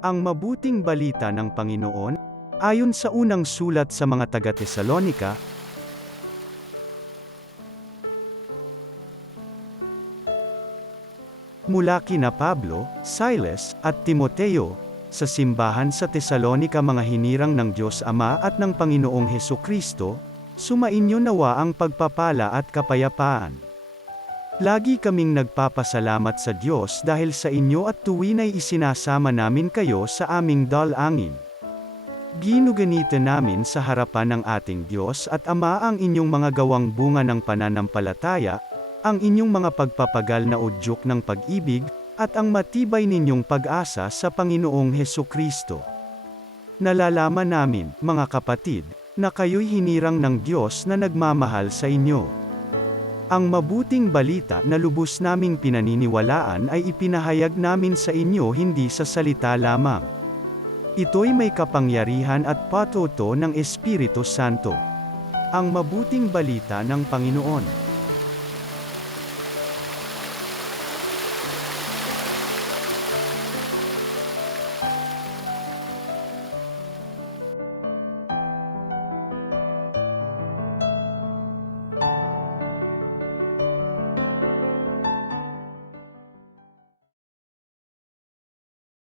Ang mabuting balita ng Panginoon, ayon sa unang sulat sa mga taga-Tesalonika, mula kina Pablo, Silas, at Timoteo, sa simbahan sa Tesalonika mga hinirang ng Diyos Ama at ng Panginoong Hesukristo, sumainyo nawa ang pagpapala at kapayapaan. Lagi kaming nagpapasalamat sa Diyos dahil sa inyo at tuwin ay isinasama namin kayo sa aming dalangin. Ginuganita namin sa harapan ng ating Diyos at Ama ang inyong mga gawang bunga ng pananampalataya, ang inyong mga pagpapagal na udyok ng pag-ibig, at ang matibay ninyong pag-asa sa Panginoong Hesukristo. Nalalaman namin, mga kapatid, na kayo'y hinirang ng Diyos na nagmamahal sa inyo. Ang mabuting balita na lubos naming pinaniniwalaan ay ipinahayag namin sa inyo hindi sa salita lamang. Ito'y may kapangyarihan at patuto ng Espiritu Santo. Ang mabuting balita ng Panginoon.